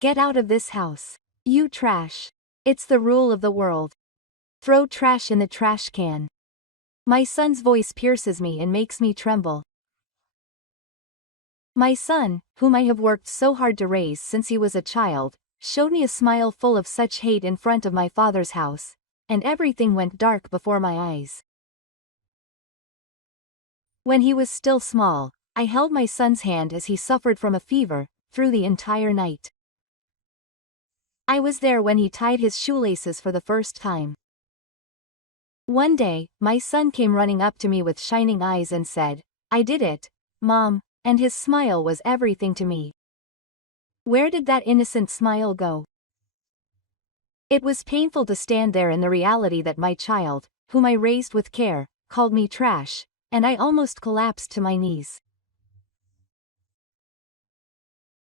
Get out of this house. You trash. It's the rule of the world. Throw trash in the trash can. My son's voice pierces me and makes me tremble. My son, whom I have worked so hard to raise since he was a child, showed me a smile full of such hate in front of my father's house, and everything went dark before my eyes. When he was still small, I held my son's hand as he suffered from a fever, through the entire night. I was there when he tied his shoelaces for the first time. One day, my son came running up to me with shining eyes and said, "I did it, Mom," and his smile was everything to me. Where did that innocent smile go? It was painful to stand there in the reality that my child, whom I raised with care, called me trash, and I almost collapsed to my knees.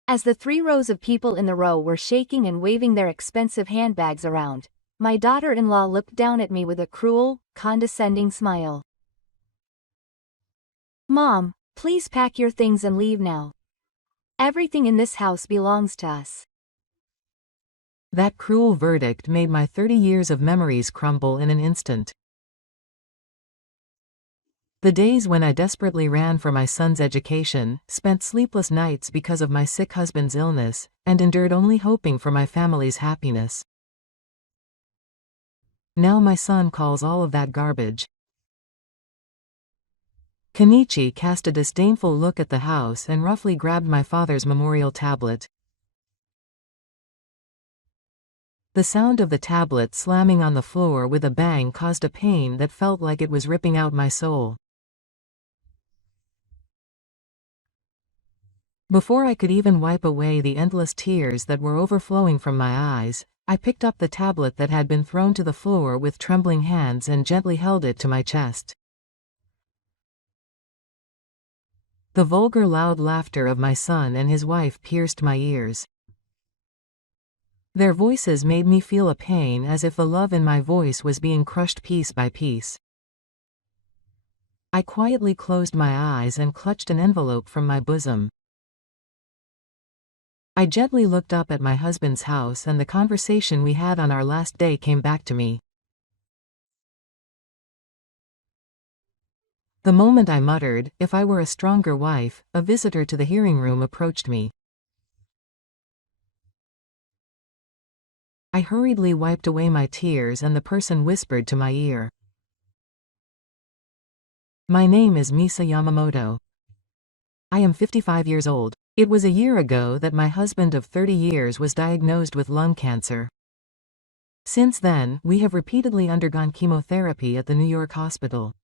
As the 3 rows of people in the row were shaking and waving their expensive handbags around, my daughter-in-law looked down at me with a cruel, condescending smile. "Mom, please pack your things and leave now. Everything in this house belongs to us." That cruel verdict made my 30 years of memories crumble in an instant. The days when I desperately ran for my son's education, spent sleepless nights because of my sick husband's illness, and endured only hoping for my family's happiness. Now my son calls all of that garbage. Kenichi cast a disdainful look at the house and roughly grabbed my father's memorial tablet. The sound of the tablet slamming on the floor with a bang caused a pain that felt like it was ripping out my soul. Before I could even wipe away the endless tears that were overflowing from my eyes, I picked up the tablet that had been thrown to the floor with trembling hands and gently held it to my chest. The vulgar loud laughter of my son and his wife pierced my ears. Their voices made me feel a pain as if the love in my voice was being crushed piece by piece. I quietly closed my eyes and clutched an envelope from my bosom. I gently looked up at my husband's house and the conversation we had on our last day came back to me. The moment I muttered, "If I were a stronger wife," a visitor to the hearing room approached me. I hurriedly wiped away my tears and the person whispered to my ear, "My name is Misa Yamamoto. I am 55 years old. It was a year ago that my husband of 30 years was diagnosed with lung cancer. Since then, we have repeatedly undergone chemotherapy at the New York hospital.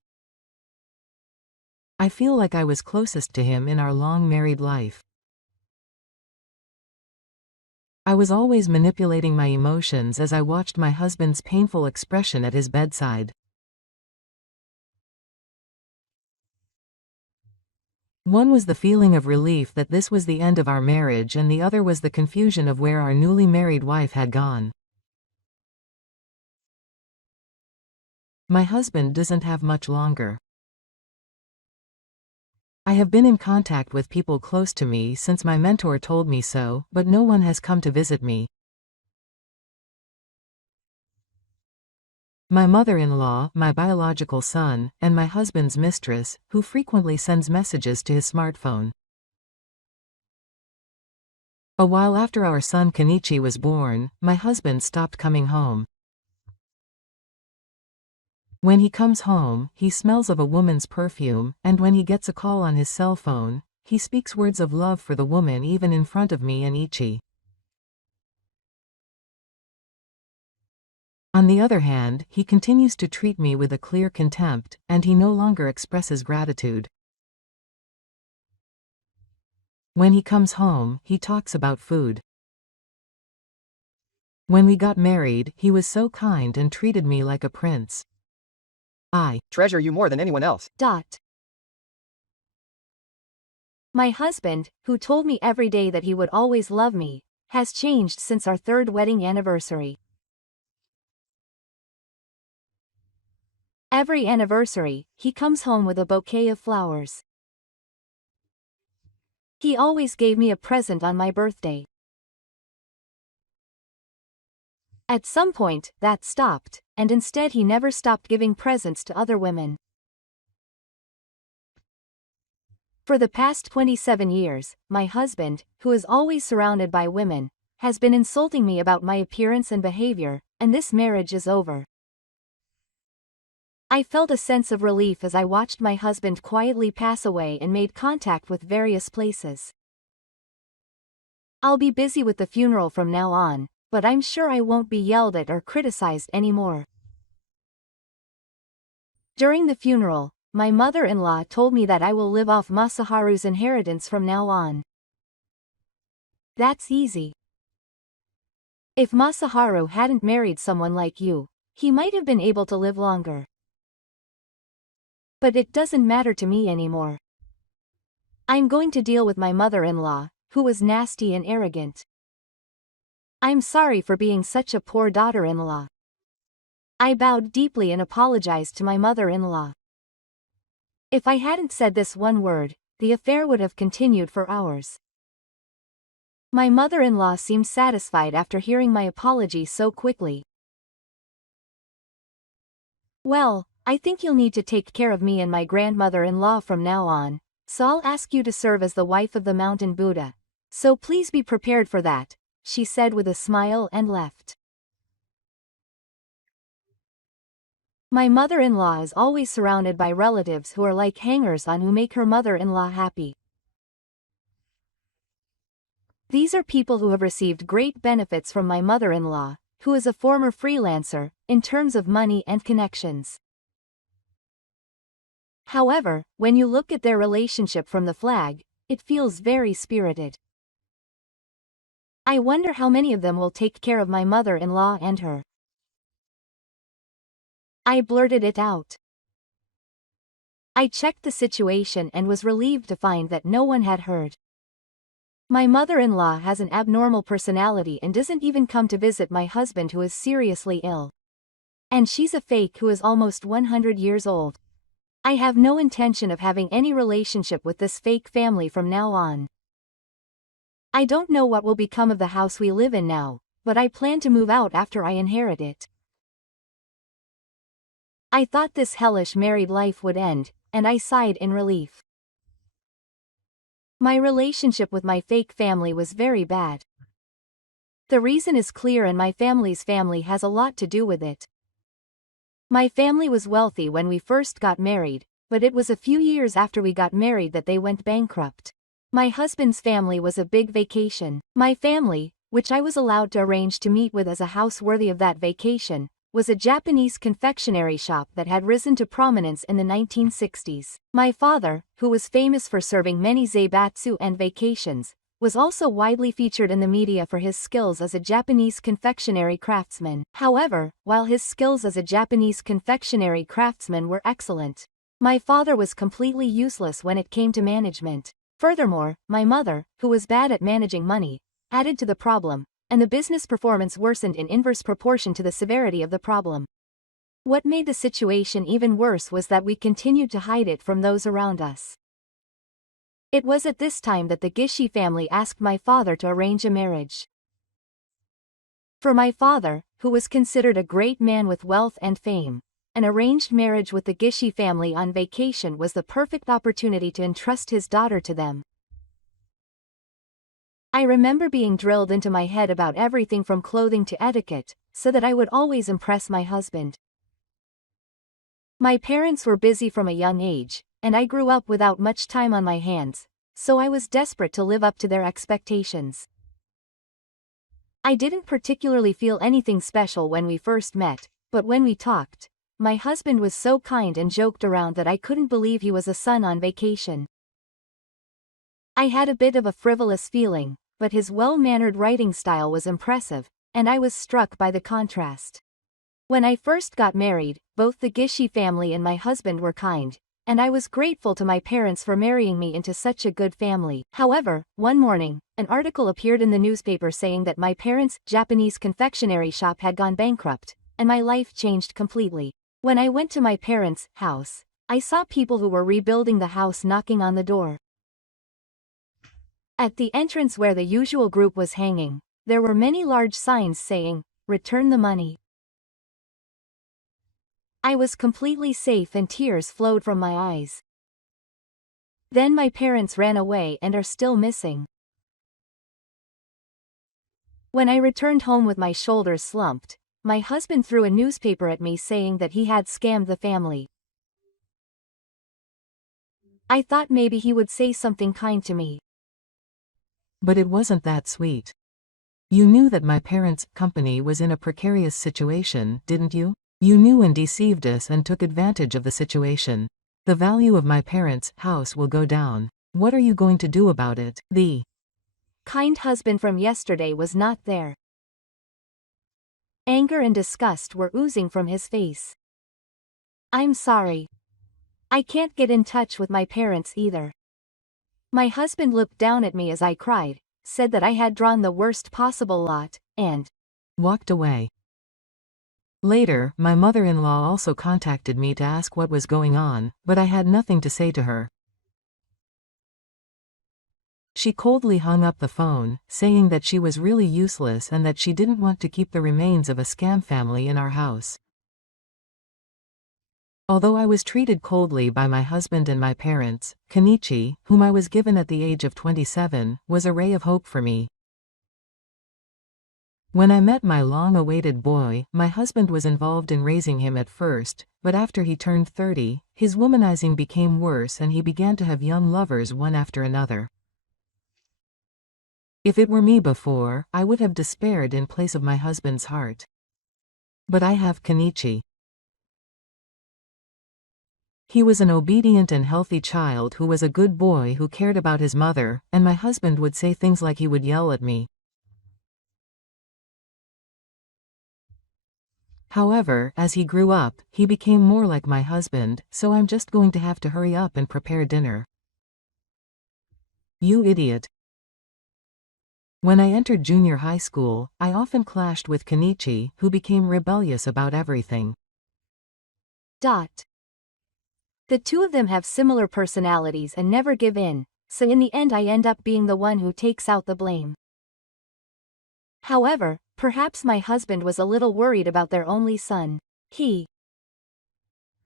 I feel like I was closest to him in our long married life. I was always manipulating my emotions as I watched my husband's painful expression at his bedside. One was the feeling of relief that this was the end of our marriage, and the other was the confusion of where our newly married wife had gone. My husband doesn't have much longer. I have been in contact with people close to me since my mentor told me so, but no one has come to visit me. My mother-in-law, my biological son, and my husband's mistress, who frequently sends messages to his smartphone. A while after our son Kenichi was born, my husband stopped coming home. When he comes home, he smells of a woman's perfume, and when he gets a call on his cell phone, he speaks words of love for the woman even in front of me and Ichi. On the other hand, he continues to treat me with a clear contempt, and he no longer expresses gratitude. When he comes home, he talks about food. When we got married, he was so kind and treated me like a prince. I treasure you more than anyone else. My husband, who told me every day that he would always love me, has changed since our 3rd wedding anniversary. Every anniversary, he comes home with a bouquet of flowers. He always gave me a present on my birthday. At some point, that stopped, and instead he never stopped giving presents to other women. For the past 27 years, my husband, who is always surrounded by women, has been insulting me about my appearance and behavior, and this marriage is over. I felt a sense of relief as I watched my husband quietly pass away and made contact with various places. I'll be busy with the funeral from now on, but I'm sure I won't be yelled at or criticized anymore. During the funeral, my mother-in-law told me that I will live off Masaharu's inheritance from now on. That's easy. If Masaharu hadn't married someone like you, he might have been able to live longer. But it doesn't matter to me anymore. I'm going to deal with my mother-in-law, who was nasty and arrogant. I'm sorry for being such a poor daughter-in-law. I bowed deeply and apologized to my mother-in-law. If I hadn't said this one word, the affair would have continued for hours. My mother-in-law seemed satisfied after hearing my apology so quickly. Well, I think you'll need to take care of me and my grandmother-in-law from now on, so I'll ask you to serve as the wife of the Mountain Buddha. So please be prepared for that, she said with a smile and left. My mother-in-law is always surrounded by relatives who are like hangers-on who make her mother-in-law happy. These are people who have received great benefits from my mother-in-law, who is a former freelancer, in terms of money and connections. However, when you look at their relationship from the flag, it feels very spirited. I wonder how many of them will take care of my mother-in-law and her. I blurted it out. I checked the situation and was relieved to find that no one had heard. My mother-in-law has an abnormal personality and doesn't even come to visit my husband who is seriously ill. And she's a fake who is almost 100 years old. I have no intention of having any relationship with this fake family from now on. I don't know what will become of the house we live in now, but I plan to move out after I inherit it. I thought this hellish married life would end, and I sighed in relief. My relationship with my fake family was very bad. The reason is clear and my family's family has a lot to do with it. My family was wealthy when we first got married, but it was a few years after we got married that they went bankrupt. My husband's family was a big vacation. My family, which I was allowed to arrange to meet with as a house worthy of that vacation, was a Japanese confectionery shop that had risen to prominence in the 1960s. My father, who was famous for serving many zaibatsu and vacations, was also widely featured in the media for his skills as a Japanese confectionery craftsman. However, while his skills as a Japanese confectionery craftsman were excellent, my father was completely useless when it came to management. Furthermore, my mother, who was bad at managing money, added to the problem, and the business performance worsened in inverse proportion to the severity of the problem. What made the situation even worse was that we continued to hide it from those around us. It was at this time that the Gishi family asked my father to arrange a marriage. For my father, who was considered a great man with wealth and fame, an arranged marriage with the Gishi family on vacation was the perfect opportunity to entrust his daughter to them. I remember being drilled into my head about everything from clothing to etiquette, so that I would always impress my husband. My parents were busy from a young age, and I grew up without much time on my hands, so I was desperate to live up to their expectations. I didn't particularly feel anything special when we first met, but when we talked, my husband was so kind and joked around that I couldn't believe he was a son on vacation. I had a bit of a frivolous feeling, but his well-mannered writing style was impressive, and I was struck by the contrast. When I first got married, both the Gishi family and my husband were kind, and I was grateful to my parents for marrying me into such a good family. However, one morning, an article appeared in the newspaper saying that my parents' Japanese confectionery shop had gone bankrupt, and my life changed completely. When I went to my parents' house, I saw people who were rebuilding the house knocking on the door. At the entrance where the usual group was hanging, there were many large signs saying, return the money. I was completely safe and tears flowed from my eyes. Then my parents ran away and are still missing. When I returned home with my shoulders slumped, my husband threw a newspaper at me saying that he had scammed the family. I thought maybe he would say something kind to me. But it wasn't that sweet. You knew that my parents' company was in a precarious situation, didn't you? You knew and deceived us and took advantage of the situation. The value of my parents' house will go down. What are you going to do about it? The kind husband from yesterday was not there. Anger and disgust were oozing from his face. I'm sorry. I can't get in touch with my parents either. My husband looked down at me as I cried, said that I had drawn the worst possible lot, and walked away. Later, my mother-in-law also contacted me to ask what was going on, but I had nothing to say to her. She coldly hung up the phone, saying that she was really useless and that she didn't want to keep the remains of a scam family in our house. Although I was treated coldly by my husband and my parents, Kenichi, whom I was given at the age of 27, was a ray of hope for me. When I met my long-awaited boy, my husband was involved in raising him at first, but after he turned 30, his womanizing became worse and he began to have young lovers one after another. If it were me before, I would have despaired in place of my husband's heart. But I have Kenichi. He was an obedient and healthy child who was a good boy who cared about his mother, and my husband would say things like he would yell at me. However, as he grew up, he became more like my husband, so I'm just going to have to hurry up and prepare dinner. You idiot. When I entered junior high school, I often clashed with Kenichi, who became rebellious about everything. The two of them have similar personalities and never give in, so in the end I end up being the one who takes out the blame. However, perhaps my husband was a little worried about their only son. He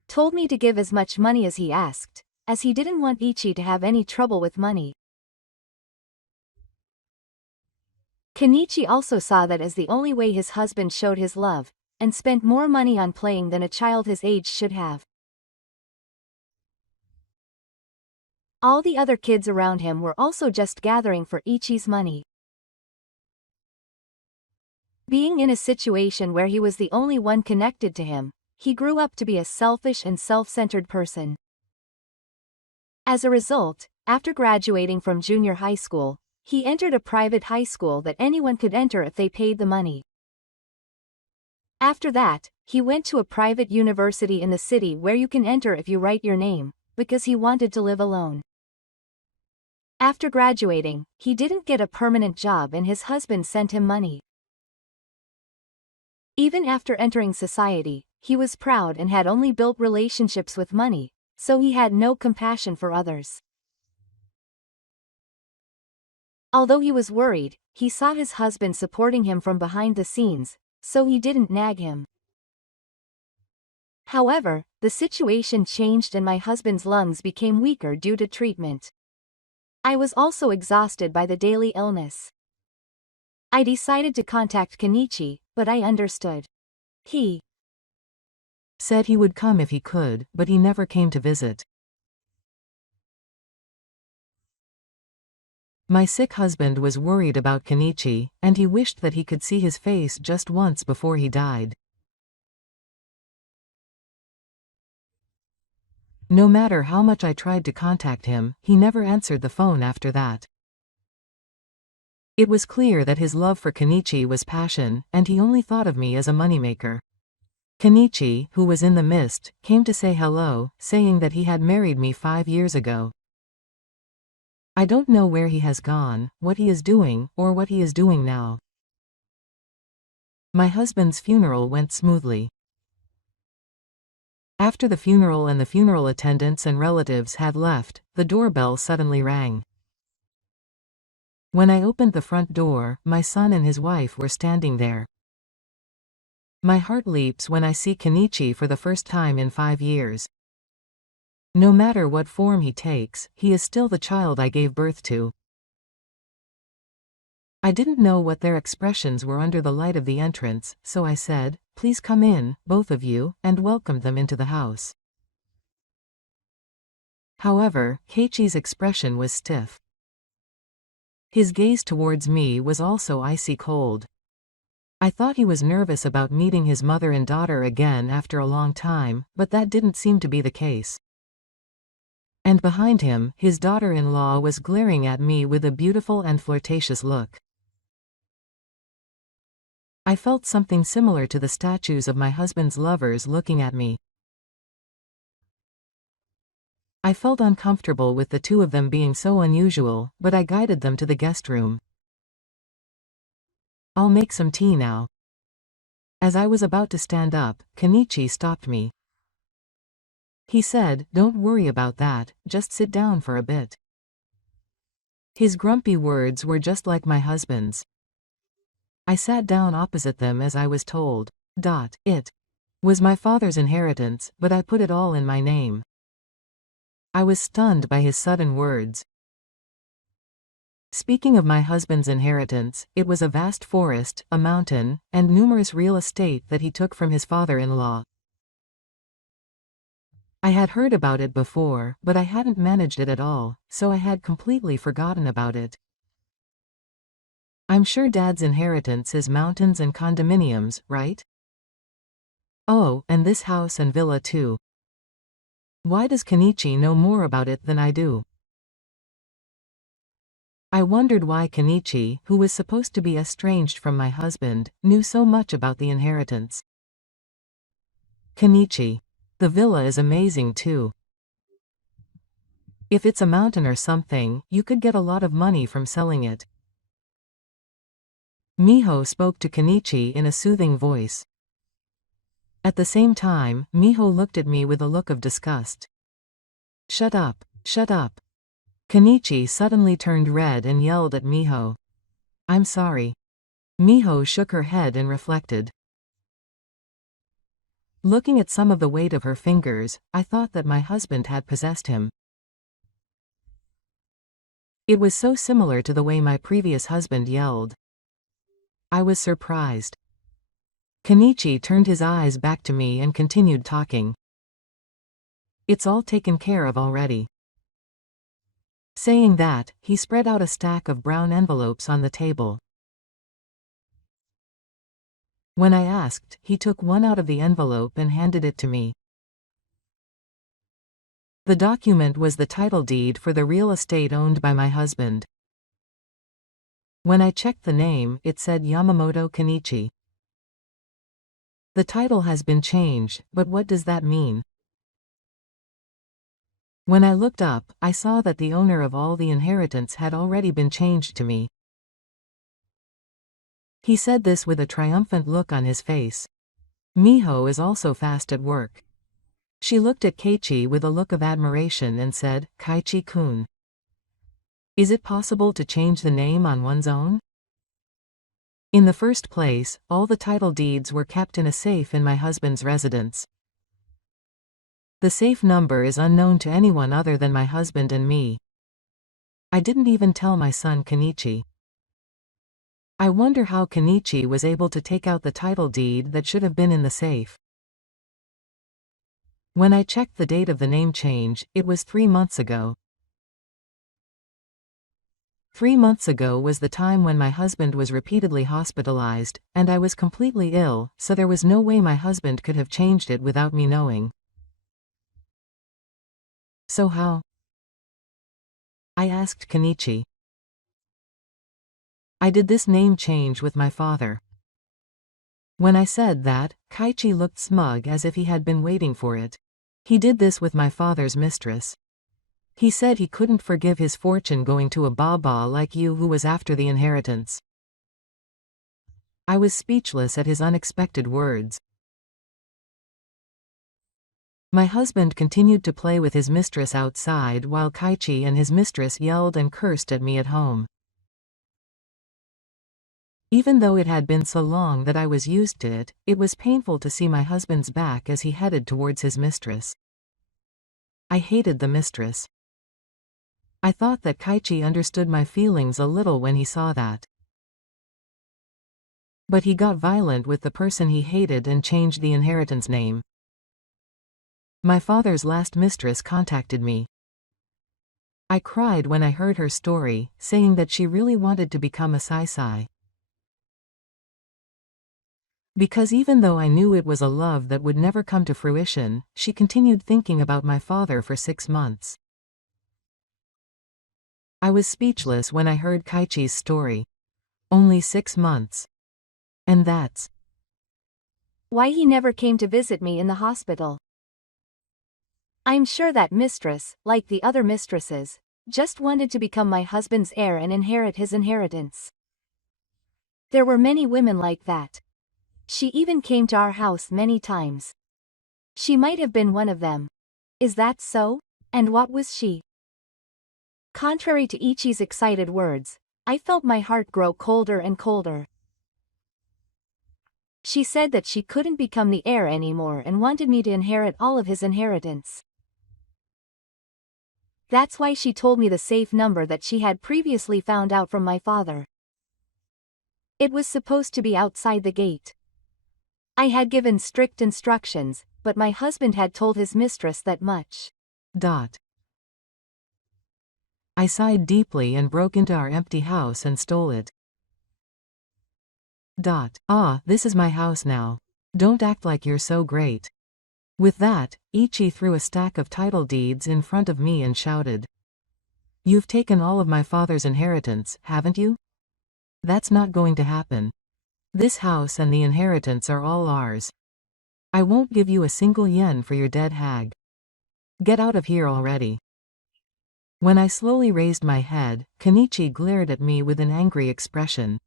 told me to give as much money as he asked, as he didn't want Ichi to have any trouble with money. Kenichi also saw that as the only way his husband showed his love, and spent more money on playing than a child his age should have. All the other kids around him were also just gathering for Ichi's money. Being in a situation where he was the only one connected to him, he grew up to be a selfish and self-centered person. As a result, after graduating from junior high school, he entered a private high school that anyone could enter if they paid the money. After that, he went to a private university in the city where you can enter if you write your name, because he wanted to live alone. After graduating, he didn't get a permanent job and his husband sent him money. Even after entering society, he was proud and had only built relationships with money, so he had no compassion for others. Although he was worried, he saw his husband supporting him from behind the scenes, so he didn't nag him. However, the situation changed and my husband's lungs became weaker due to treatment. I was also exhausted by the daily illness. I decided to contact Kenichi, but I understood. He said he would come if he could, but he never came to visit. My sick husband was worried about Kenichi, and he wished that he could see his face just once before he died. No matter how much I tried to contact him, he never answered the phone after that. It was clear that his love for Kenichi was passion, and he only thought of me as a moneymaker. Kenichi, who was in the mist, came to say hello, saying that he had married me 5 years ago. I don't know where he has gone, what he is doing, or what he is doing now. My husband's funeral went smoothly. After the funeral and the funeral attendants and relatives had left, the doorbell suddenly rang. When I opened the front door, my son and his wife were standing there. My heart leaps when I see Kenichi for the first time in 5 years. No matter what form he takes, he is still the child I gave birth to. I didn't know what their expressions were under the light of the entrance, so I said, "Please come in, both of you," and welcomed them into the house. However, Keiichi's expression was stiff. His gaze towards me was also icy cold. I thought he was nervous about meeting his mother and daughter again after a long time, but that didn't seem to be the case. And behind him, his daughter-in-law was glaring at me with a beautiful and flirtatious look. I felt something similar to the statues of my husband's lovers looking at me. I felt uncomfortable with the two of them being so unusual, but I guided them to the guest room. "I'll make some tea now." As I was about to stand up, Kenichi stopped me. He said, "Don't worry about that, just sit down for a bit." His grumpy words were just like my husband's. I sat down opposite them as I was told. It was my father's inheritance, but I put it all in my name. I was stunned by his sudden words. Speaking of my husband's inheritance, it was a vast forest, a mountain, and numerous real estate that he took from his father-in-law. I had heard about it before, but I hadn't managed it at all, so I had completely forgotten about it. "I'm sure Dad's inheritance is mountains and condominiums, right? Oh, and this house and villa too. Why does Kenichi know more about it than I do?" I wondered why Kenichi, who was supposed to be estranged from my husband, knew so much about the inheritance. "Kenichi, the villa is amazing too. If it's a mountain or something, you could get a lot of money from selling it." Miho spoke to Kenichi in a soothing voice. At the same time, Miho looked at me with a look of disgust. "Shut up, shut up." Kenichi suddenly turned red and yelled at Miho. "I'm sorry." Miho shook her head and reflected. Looking at some of the weight of her fingers, I thought that my husband had possessed him. It was so similar to the way my previous husband yelled. I was surprised. Kenichi turned his eyes back to me and continued talking. "It's all taken care of already." Saying that, he spread out a stack of brown envelopes on the table. When I asked, he took one out of the envelope and handed it to me. The document was the title deed for the real estate owned by my husband. When I checked the name, it said Yamamoto Kenichi. The title has been changed, but what does that mean? When I looked up, I saw that the owner of all the inheritance had already been changed to me. He said this with a triumphant look on his face. Miho is also fast at work. She looked at Keiichi with a look of admiration and said, "Keiichi-kun. Is it possible to change the name on one's own?" In the first place, all the title deeds were kept in a safe in my husband's residence. The safe number is unknown to anyone other than my husband and me. I didn't even tell my son Kenichi. I wonder how Kenichi was able to take out the title deed that should have been in the safe. When I checked the date of the name change, it was 3 months ago. 3 months ago was the time when my husband was repeatedly hospitalized, and I was completely ill, so there was no way my husband could have changed it without me knowing. "So how?" I asked Kenichi. "I did this name change with my father." When I said that, Keiichi looked smug as if he had been waiting for it. "He did this with my father's mistress. He said he couldn't forgive his fortune going to a baba like you who was after the inheritance." I was speechless at his unexpected words. My husband continued to play with his mistress outside while Keiichi and his mistress yelled and cursed at me at home. Even though it had been so long that I was used to it, it was painful to see my husband's back as he headed towards his mistress. I hated the mistress. I thought that Kaichi understood my feelings a little when he saw that. But he got violent with the person he hated and changed the inheritance name. My father's last mistress contacted me. I cried when I heard her story, saying that she really wanted to become a saisai. Because even though I knew it was a love that would never come to fruition, she continued thinking about my father for 6 months. I was speechless when I heard Kaichi's story. Only 6 months. And that's why he never came to visit me in the hospital. I'm sure that mistress, like the other mistresses, just wanted to become my husband's heir and inherit his inheritance. There were many women like that. She even came to our house many times. She might have been one of them. Is that so? And what was she? Contrary to Ichi's excited words, I felt my heart grow colder and colder. She said that she couldn't become the heir anymore and wanted me to inherit all of his inheritance. That's why she told me the safe number that she had previously found out from my father. It was supposed to be outside the gate. I had given strict instructions, but my husband had told his mistress that much. I sighed deeply and broke into our empty house and stole it. Ah, this is my house now. Don't act like you're so great. With that, Ichi threw a stack of title deeds in front of me and shouted. You've taken all of my father's inheritance, haven't you? That's not going to happen. This house and the inheritance are all ours. I won't give you a single yen for your dead hag. Get out of here already. When I slowly raised my head, Kenichi glared at me with an angry expression.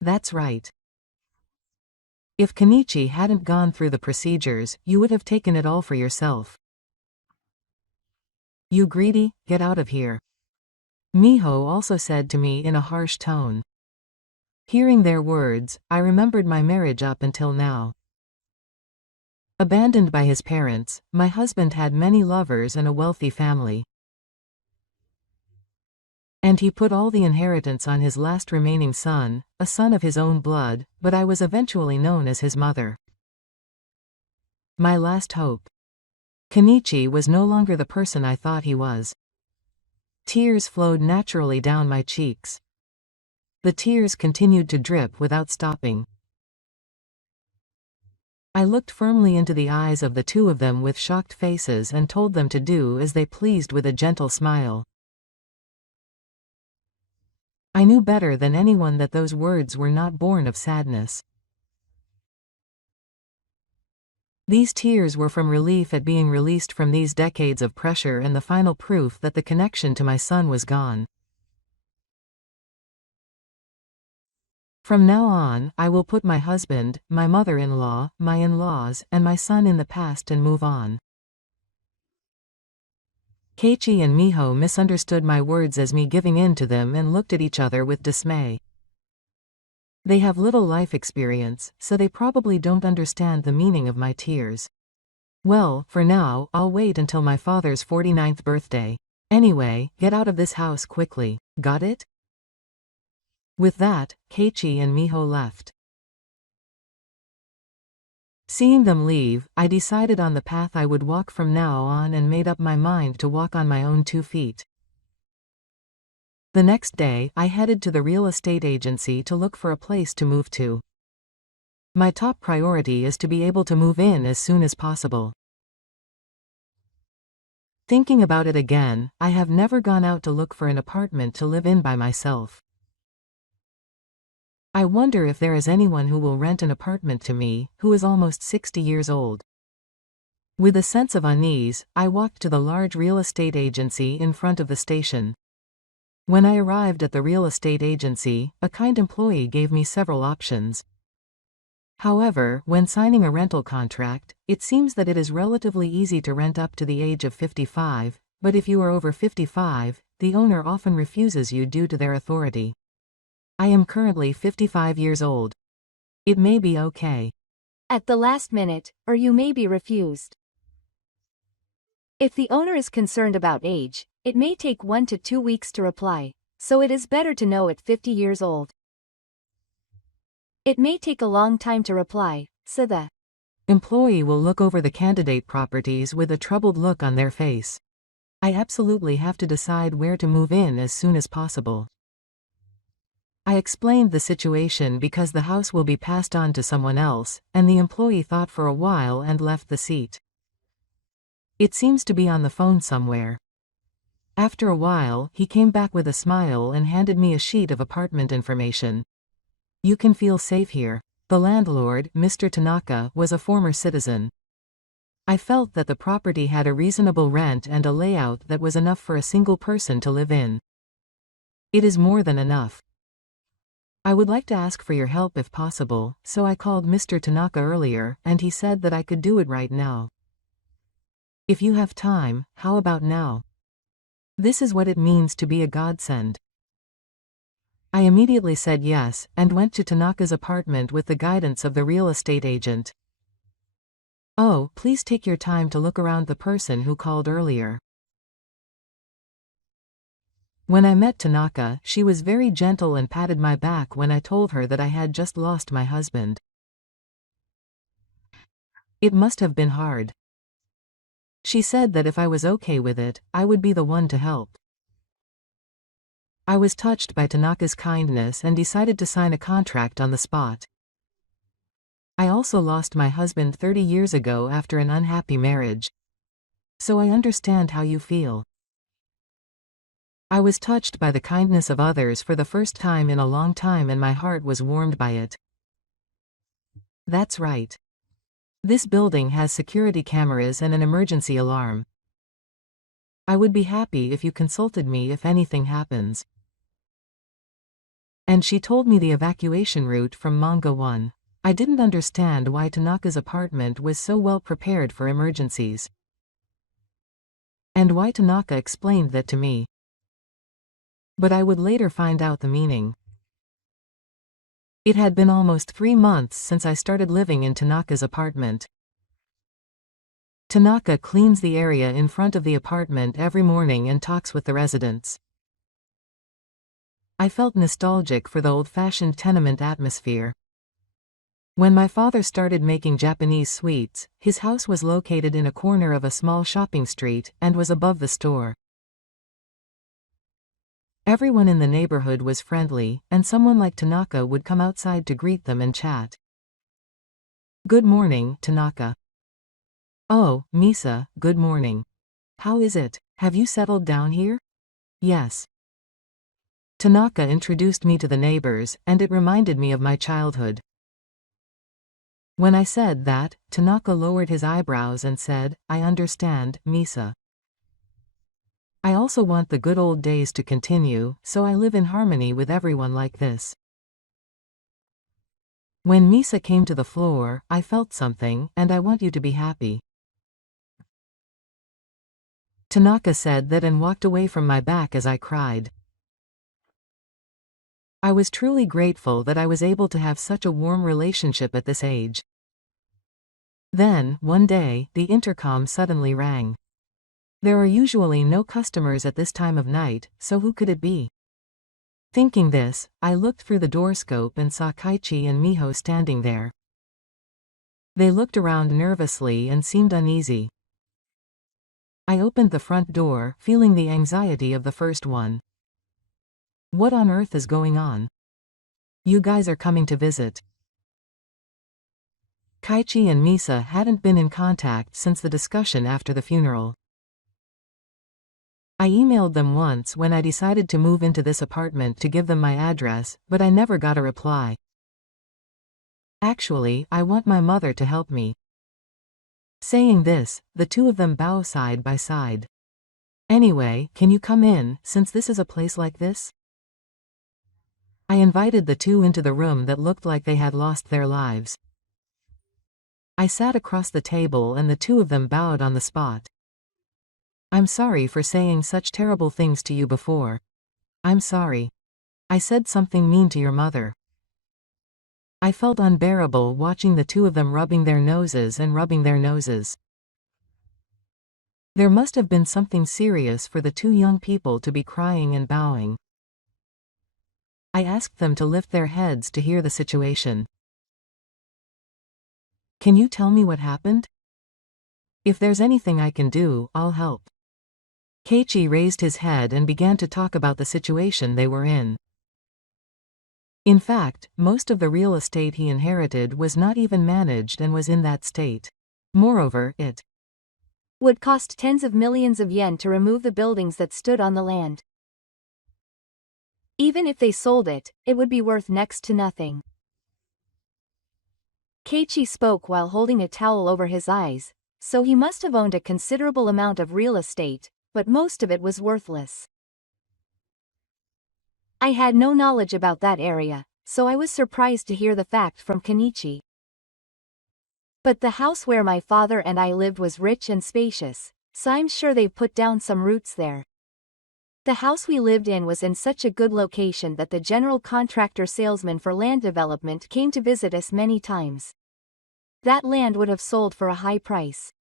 That's right. If Kenichi hadn't gone through the procedures, you would have taken it all for yourself. You greedy, get out of here. Miho also said to me in a harsh tone. Hearing their words, I remembered my marriage up until now. Abandoned by his parents, my husband had many lovers and a wealthy family. And he put all the inheritance on his last remaining son, a son of his own blood, but I was eventually known as his mother. My last hope. Kenichi was no longer the person I thought he was. Tears flowed naturally down my cheeks. The tears continued to drip without stopping. I looked firmly into the eyes of the two of them with shocked faces and told them to do as they pleased with a gentle smile. I knew better than anyone that those words were not born of sadness. These tears were from relief at being released from these decades of pressure and the final proof that the connection to my son was gone. From now on, I will put my husband, my mother-in-law, my in-laws, and my son in the past and move on. Keiichi and Miho misunderstood my words as me giving in to them and looked at each other with dismay. They have little life experience, so they probably don't understand the meaning of my tears. Well, for now, I'll wait until my father's 49th birthday. Anyway, get out of this house quickly, got it? With that, Keiichi and Miho left. Seeing them leave, I decided on the path I would walk from now on and made up my mind to walk on my own 2 feet. The next day, I headed to the real estate agency to look for a place to move to. My top priority is to be able to move in as soon as possible. Thinking about it again, I have never gone out to look for an apartment to live in by myself. I wonder if there is anyone who will rent an apartment to me, who is almost 60 years old. With a sense of unease, I walked to the large real estate agency in front of the station. When I arrived at the real estate agency, a kind employee gave me several options. However, when signing a rental contract, it seems that it is relatively easy to rent up to the age of 55, but if you are over 55, the owner often refuses you due to their authority. I am currently 55 years old. It may be okay. At the last minute, or you may be refused. If the owner is concerned about age, it may take 1 to 2 weeks to reply, so it is better to know at 50 years old. It may take a long time to reply, so the employee will look over the candidate properties with a troubled look on their face. I absolutely have to decide where to move in as soon as possible. I explained the situation because the house will be passed on to someone else, and the employee thought for a while and left the seat. It seems to be on the phone somewhere. After a while, he came back with a smile and handed me a sheet of apartment information. You can feel safe here. The landlord, Mr. Tanaka, was a former citizen. I felt that the property had a reasonable rent and a layout that was enough for a single person to live in. It is more than enough. I would like to ask for your help if possible, so I called Mr. Tanaka earlier, and he said that I could do it right now. If you have time, how about now? This is what it means to be a godsend. I immediately said yes, and went to Tanaka's apartment with the guidance of the real estate agent. Oh, please take your time to look around the person who called earlier. When I met Tanaka, she was very gentle and patted my back when I told her that I had just lost my husband. It must have been hard. She said that if I was okay with it, I would be the one to help. I was touched by Tanaka's kindness and decided to sign a contract on the spot. I also lost my husband 30 years ago after an unhappy marriage. So I understand how you feel. I was touched by the kindness of others for the first time in a long time, and my heart was warmed by it. That's right. This building has security cameras and an emergency alarm. I would be happy if you consulted me if anything happens. And she told me the evacuation route from Manga 1. I didn't understand why Tanaka's apartment was so well prepared for emergencies. And why Tanaka explained that to me. But I would later find out the meaning. It had been almost 3 months since I started living in Tanaka's apartment. Tanaka cleans the area in front of the apartment every morning and talks with the residents. I felt nostalgic for the old-fashioned tenement atmosphere. When my father started making Japanese sweets, his house was located in a corner of a small shopping street and was above the store. Everyone in the neighborhood was friendly, and someone like Tanaka would come outside to greet them and chat. Good morning, Tanaka. Oh, Misa, good morning. How is it? Have you settled down here? Yes. Tanaka introduced me to the neighbors, and it reminded me of my childhood. When I said that, Tanaka lowered his eyebrows and said, I understand, Misa. I also want the good old days to continue, so I live in harmony with everyone like this. When Misa came to the floor, I felt something, and I want you to be happy. Tanaka said that and walked away from my back as I cried. I was truly grateful that I was able to have such a warm relationship at this age. Then, one day, the intercom suddenly rang. There are usually no customers at this time of night, so who could it be? Thinking this, I looked through the doorscope and saw Kaichi and Miho standing there. They looked around nervously and seemed uneasy. I opened the front door, feeling the anxiety of the first one. What on earth is going on? You guys are coming to visit. Kaichi and Misa hadn't been in contact since the discussion after the funeral. I emailed them once when I decided to move into this apartment to give them my address, but I never got a reply. Actually, I want my mother to help me. Saying this, the two of them bow side by side. Anyway, can you come in, since this is a place like this? I invited the two into the room that looked like they had lost their lives. I sat across the table and the two of them bowed on the spot. I'm sorry for saying such terrible things to you before. I'm sorry. I said something mean to your mother. I felt unbearable watching the two of them rubbing their noses and rubbing their noses. There must have been something serious for the two young people to be crying and bowing. I asked them to lift their heads to hear the situation. Can you tell me what happened? If there's anything I can do, I'll help. Keiichi raised his head and began to talk about the situation they were in. In fact, most of the real estate he inherited was not even managed and was in that state. Moreover, it would cost tens of millions of yen to remove the buildings that stood on the land. Even if they sold it, it would be worth next to nothing. Keiichi spoke while holding a towel over his eyes, so he must have owned a considerable amount of real estate, but most of it was worthless. I had no knowledge about that area, so I was surprised to hear the fact from Kenichi. But the house where my father and I lived was rich and spacious, so I'm sure they've put down some roots there. The house we lived in was in such a good location that the general contractor salesman for land development came to visit us many times. That land would have sold for a high price.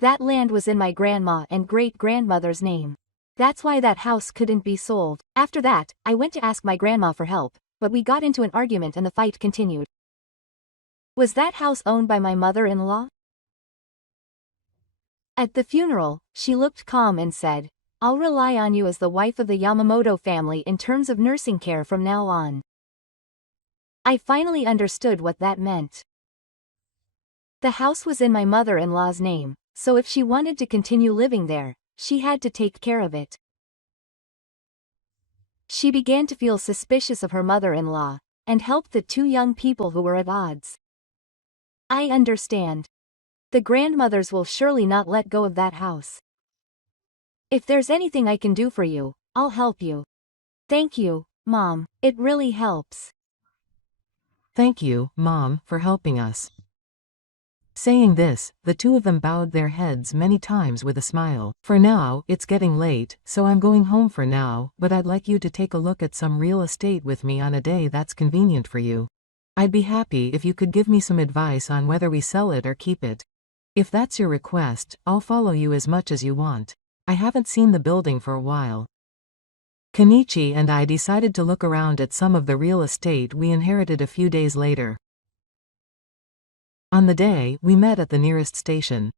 That land was in my grandma and great-grandmother's name. That's why that house couldn't be sold. After that, I went to ask my grandma for help, but we got into an argument and the fight continued. Was that house owned by my mother-in-law? At the funeral, she looked calm and said, "I'll rely on you as the wife of the Yamamoto family in terms of nursing care from now on." I finally understood what that meant. The house was in my mother-in-law's name, so if she wanted to continue living there, she had to take care of it. She began to feel suspicious of her mother-in-law, and helped the two young people who were at odds. I understand. The grandmothers will surely not let go of that house. If there's anything I can do for you, I'll help you. Thank you, Mom, it really helps. Thank you, Mom, for helping us. Saying this, the two of them bowed their heads many times with a smile. For now, it's getting late, so I'm going home for now, but I'd like you to take a look at some real estate with me on a day that's convenient for you. I'd be happy if you could give me some advice on whether we sell it or keep it. If that's your request, I'll follow you as much as you want. I haven't seen the building for a while. Kenichi and I decided to look around at some of the real estate we inherited a few days later. On the day, we met at the nearest station.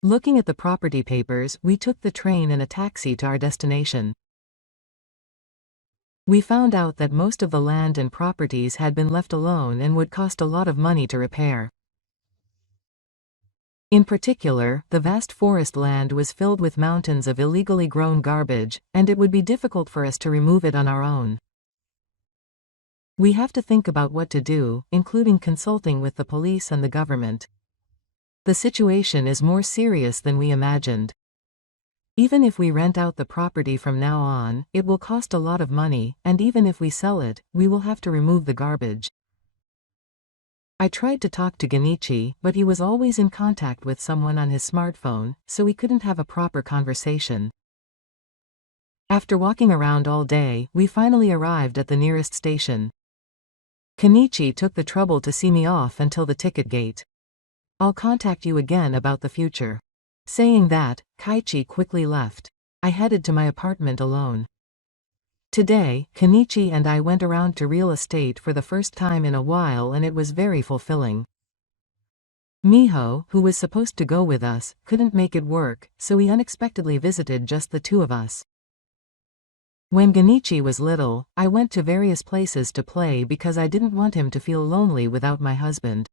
Looking at the property papers, we took the train and a taxi to our destination. We found out that most of the land and properties had been left alone and would cost a lot of money to repair. In particular, the vast forest land was filled with mountains of illegally grown garbage, and it would be difficult for us to remove it on our own. We have to think about what to do, including consulting with the police and the government. The situation is more serious than we imagined. Even if we rent out the property from now on, it will cost a lot of money, and even if we sell it, we will have to remove the garbage. I tried to talk to Genichi, but he was always in contact with someone on his smartphone, so we couldn't have a proper conversation. After walking around all day, we finally arrived at the nearest station. Kenichi took the trouble to see me off until the ticket gate. "I'll contact you again about the future." Saying that, Keiichi quickly left. I headed to my apartment alone. Today, Kenichi and I went around to real estate for the first time in a while and it was very fulfilling. Miho, who was supposed to go with us, couldn't make it work, so we unexpectedly visited just the two of us. When Genichi was little, I went to various places to play because I didn't want him to feel lonely without my husband.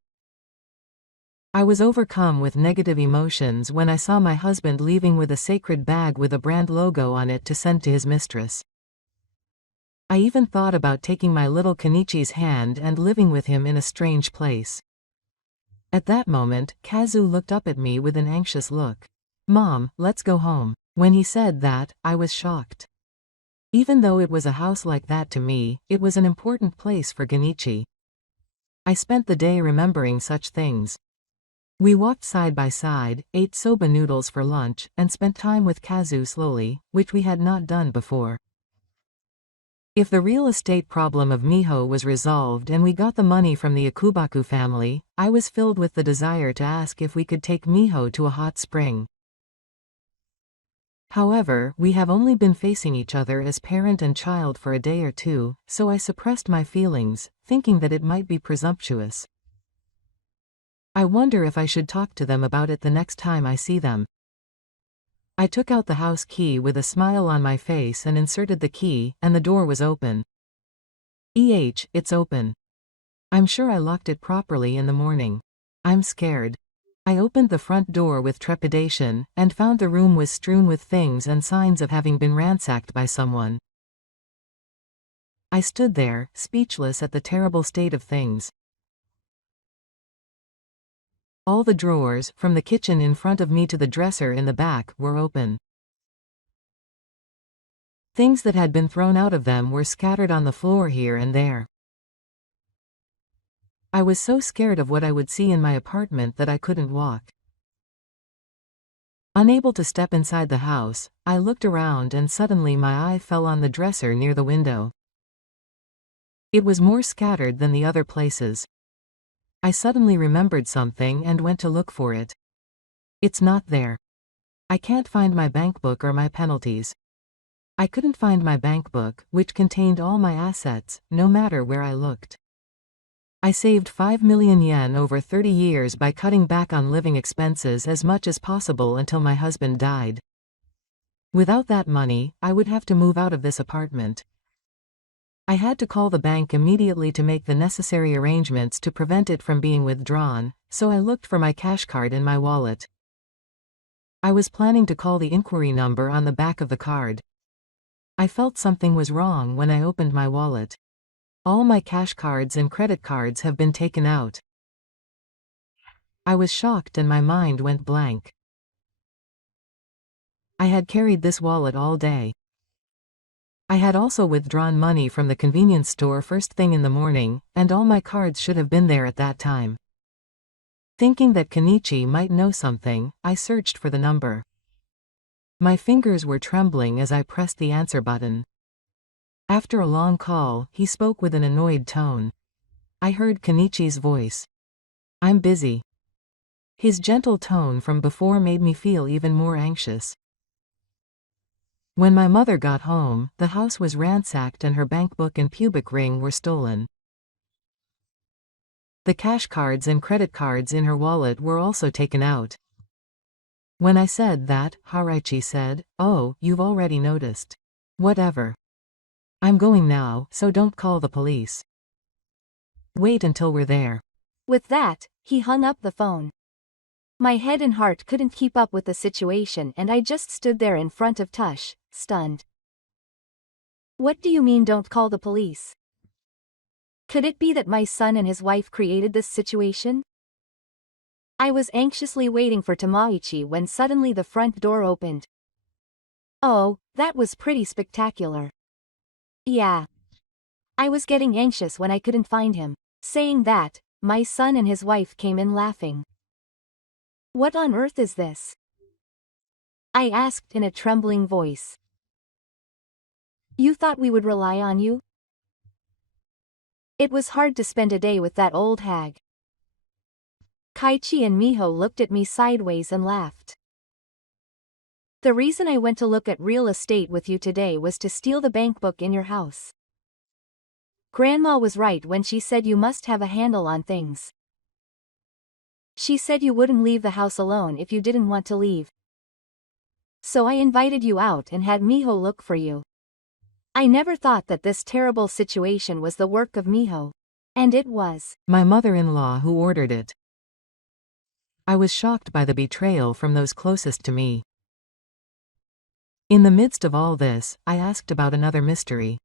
I was overcome with negative emotions when I saw my husband leaving with a sacred bag with a brand logo on it to send to his mistress. I even thought about taking my little Kenichi's hand and living with him in a strange place. At that moment, Kazu looked up at me with an anxious look. "Mom, let's go home." When he said that, I was shocked. Even though it was a house like that to me, it was an important place for Genichi. I spent the day remembering such things. We walked side by side, ate soba noodles for lunch, and spent time with Kazu slowly, which we had not done before. If the real estate problem of Miho was resolved and we got the money from the Ikubaku family, I was filled with the desire to ask if we could take Miho to a hot spring. However, we have only been facing each other as parent and child for a day or two, so I suppressed my feelings, thinking that it might be presumptuous. I wonder if I should talk to them about it the next time I see them. I took out the house key with a smile on my face and inserted the key, and the door was open. It's open. I'm sure I locked it properly in the morning. I'm scared. I opened the front door with trepidation, and found the room was strewn with things and signs of having been ransacked by someone. I stood there, speechless at the terrible state of things. All the drawers, from the kitchen in front of me to the dresser in the back, were open. Things that had been thrown out of them were scattered on the floor here and there. I was so scared of what I would see in my apartment that I couldn't walk. Unable to step inside the house, I looked around and suddenly my eye fell on the dresser near the window. It was more scattered than the other places. I suddenly remembered something and went to look for it. It's not there. I can't find my bank book or my penalties. I couldn't find my bank book, which contained all my assets, no matter where I looked. I saved 5 million yen over 30 years by cutting back on living expenses as much as possible until my husband died. Without that money, I would have to move out of this apartment. I had to call the bank immediately to make the necessary arrangements to prevent it from being withdrawn, so I looked for my cash card in my wallet. I was planning to call the inquiry number on the back of the card. I felt something was wrong when I opened my wallet. All my cash cards and credit cards have been taken out. I was shocked and my mind went blank. I had carried this wallet all day. I had also withdrawn money from the convenience store first thing in the morning, and all my cards should have been there at that time. Thinking that Kenichi might know something, I searched for the number. My fingers were trembling as I pressed the answer button. After a long call, he spoke with an annoyed tone. I heard Kenichi's voice. "I'm busy." His gentle tone from before made me feel even more anxious. When my mother got home, the house was ransacked and her bank book and pubic ring were stolen. The cash cards and credit cards in her wallet were also taken out. When I said that, Haraichi said, "Oh, you've already noticed. Whatever. I'm going now, so don't call the police. Wait until we're there." With that, he hung up the phone. My head and heart couldn't keep up with the situation and I just stood there in front of Tush, stunned. What do you mean don't call the police? Could it be that my son and his wife created this situation? I was anxiously waiting for Tamaichi when suddenly the front door opened. Oh, that was pretty spectacular. Yeah. I was getting anxious when I couldn't find him. Saying that, my son and his wife came in laughing. What on earth is this? I asked in a trembling voice. You thought we would rely on you? It was hard to spend a day with that old hag. Kaichi and Miho looked at me sideways and laughed. The reason I went to look at real estate with you today was to steal the bank book in your house. Grandma was right when she said you must have a handle on things. She said you wouldn't leave the house alone if you didn't want to leave. So I invited you out and had Miho look for you. I never thought that this terrible situation was the work of Miho. And it was. My mother-in-law who ordered it. I was shocked by the betrayal from those closest to me. In the midst of all this, I asked about another mystery.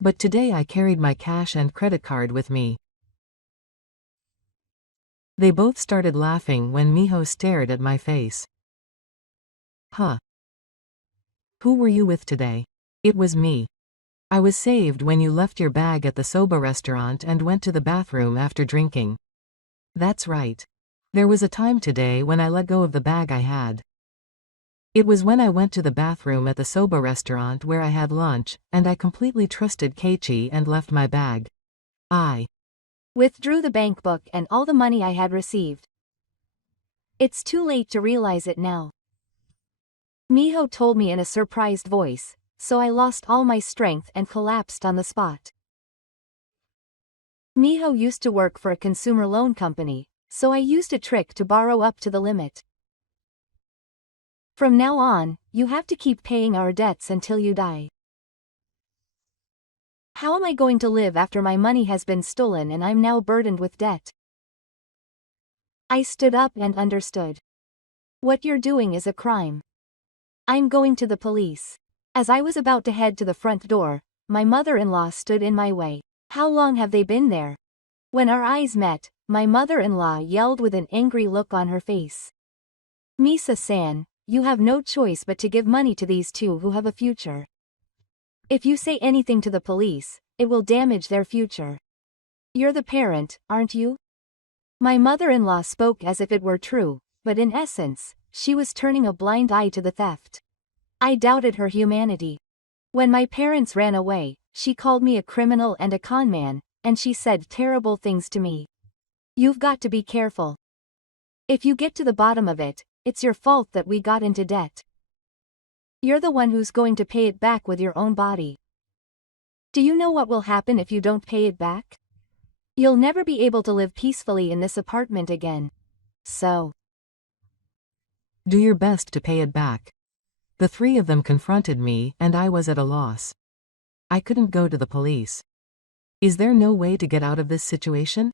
But today I carried my cash and credit card with me. They both started laughing when Miho stared at my face. Huh. Who were you with today? It was me. I was saved when you left your bag at the soba restaurant and went to the bathroom after drinking. That's right. There was a time today when I let go of the bag I had. It was when I went to the bathroom at the soba restaurant where I had lunch, and I completely trusted Keiichi and left my bag. I withdrew the bank book and all the money I had received. It's too late to realize it now. Miho told me in a surprised voice, so I lost all my strength and collapsed on the spot. Miho used to work for a consumer loan company, so I used a trick to borrow up to the limit. From now on, you have to keep paying our debts until you die. How am I going to live after my money has been stolen and I'm now burdened with debt? I stood up and understood. What you're doing is a crime. I'm going to the police. As I was about to head to the front door, my mother-in-law stood in my way. How long have they been there? When our eyes met, my mother-in-law yelled with an angry look on her face. Misa-san, you have no choice but to give money to these two who have a future. If you say anything to the police, it will damage their future. You're the parent, aren't you? My mother-in-law spoke as if it were true, but in essence, she was turning a blind eye to the theft. I doubted her humanity. When my parents ran away, she called me a criminal and a conman, and she said terrible things to me. You've got to be careful. If you get to the bottom of it, it's your fault that we got into debt. You're the one who's going to pay it back with your own body. Do you know what will happen if you don't pay it back? You'll never be able to live peacefully in this apartment again. So, do your best to pay it back. The three of them confronted me, and I was at a loss. I couldn't go to the police. Is there no way to get out of this situation?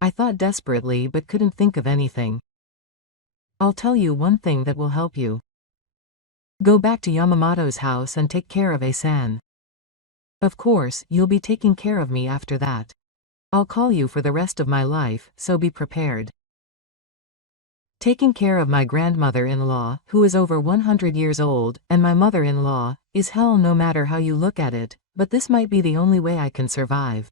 I thought desperately but couldn't think of anything. I'll tell you one thing that will help you. Go back to Yamamoto's house and take care of A-san. Of course, you'll be taking care of me after that. I'll call you for the rest of my life, so be prepared. Taking care of my grandmother-in-law, who is over 100 years old, and my mother-in-law, is hell no matter how you look at it, but this might be the only way I can survive.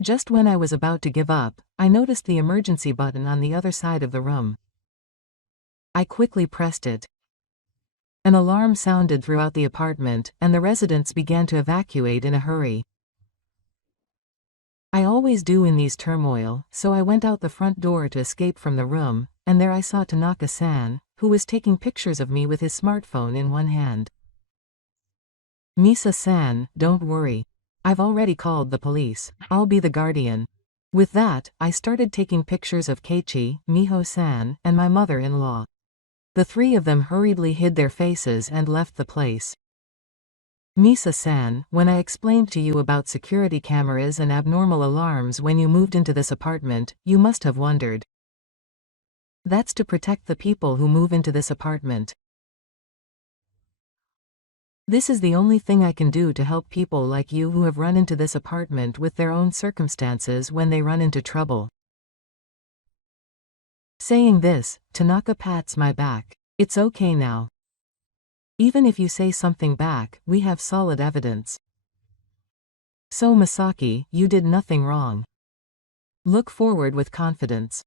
Just when I was about to give up, I noticed the emergency button on the other side of the room. I quickly pressed it. An alarm sounded throughout the apartment, and the residents began to evacuate in a hurry. I always do in these turmoil, so I went out the front door to escape from the room, and there I saw Tanaka-san, who was taking pictures of me with his smartphone in one hand. Misa-san, don't worry. I've already called the police. I'll be the guardian. With that, I started taking pictures of Keiichi, Miho-san, and my mother-in-law. The three of them hurriedly hid their faces and left the place. Misa-san, when I explained to you about security cameras and abnormal alarms when you moved into this apartment, you must have wondered. That's to protect the people who move into this apartment. This is the only thing I can do to help people like you who have run into this apartment with their own circumstances when they run into trouble. Saying this, Tanaka pats my back. It's okay now. Even if you say something back, we have solid evidence. So Masaki, you did nothing wrong. Look forward with confidence.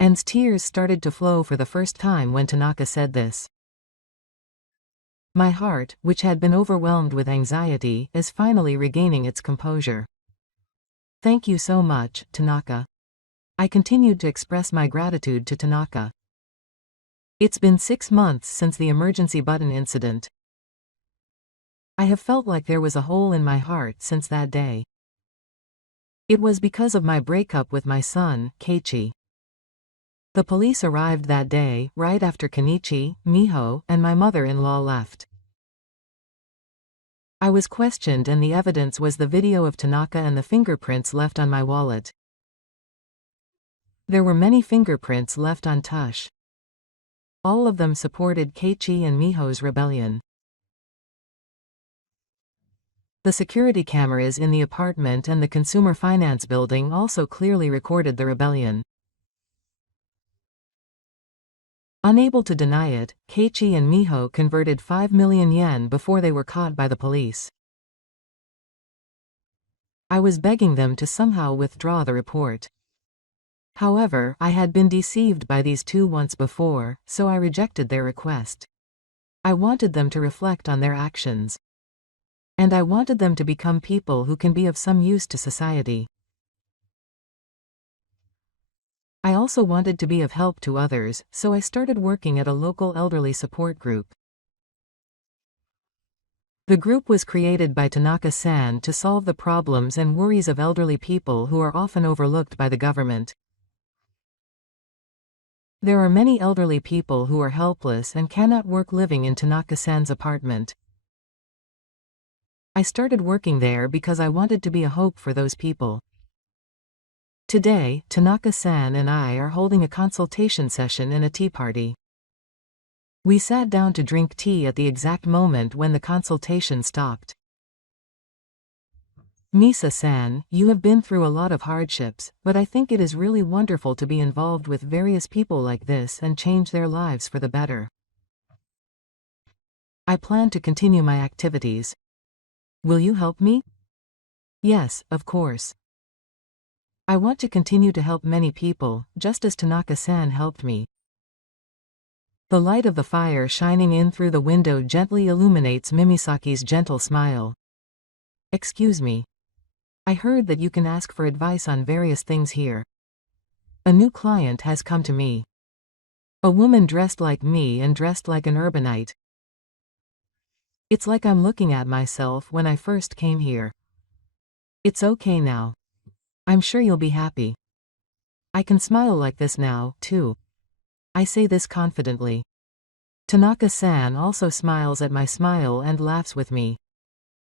And tears started to flow for the first time when Tanaka said this. My heart, which had been overwhelmed with anxiety, is finally regaining its composure. Thank you so much, Tanaka. I continued to express my gratitude to Tanaka. It's been 6 months since the emergency button incident. I have felt like there was a hole in my heart since that day. It was because of my breakup with my son, Keiichi. The police arrived that day, right after Kenichi, Miho, and my mother-in-law left. I was questioned and the evidence was the video of Tanaka and the fingerprints left on my wallet. There were many fingerprints left untouched. All of them supported Keiichi and Miho's rebellion. The security cameras in the apartment and the consumer finance building also clearly recorded the rebellion. Unable to deny it, Keiichi and Miho converted 5 million yen before they were caught by the police. I was begging them to somehow withdraw the report. However, I had been deceived by these two once before, so I rejected their request. I wanted them to reflect on their actions. And I wanted them to become people who can be of some use to society. I also wanted to be of help to others, so I started working at a local elderly support group. The group was created by Tanaka-san to solve the problems and worries of elderly people who are often overlooked by the government. There are many elderly people who are helpless and cannot work living in Tanaka-san's apartment. I started working there because I wanted to be a hope for those people. Today, Tanaka-san and I are holding a consultation session in a tea party. We sat down to drink tea at the exact moment when the consultation stopped. Misa-san, you have been through a lot of hardships, but I think it is really wonderful to be involved with various people like this and change their lives for the better. I plan to continue my activities. Will you help me? Yes, of course. I want to continue to help many people, just as Tanaka-san helped me. The light of the fire shining in through the window gently illuminates Mimisaki's gentle smile. Excuse me. I heard that you can ask for advice on various things here. A new client has come to me. A woman dressed like me and dressed like an urbanite. It's like I'm looking at myself when I first came here. It's okay now. I'm sure you'll be happy. I can smile like this now, too. I say this confidently. Tanaka-san also smiles at my smile and laughs with me.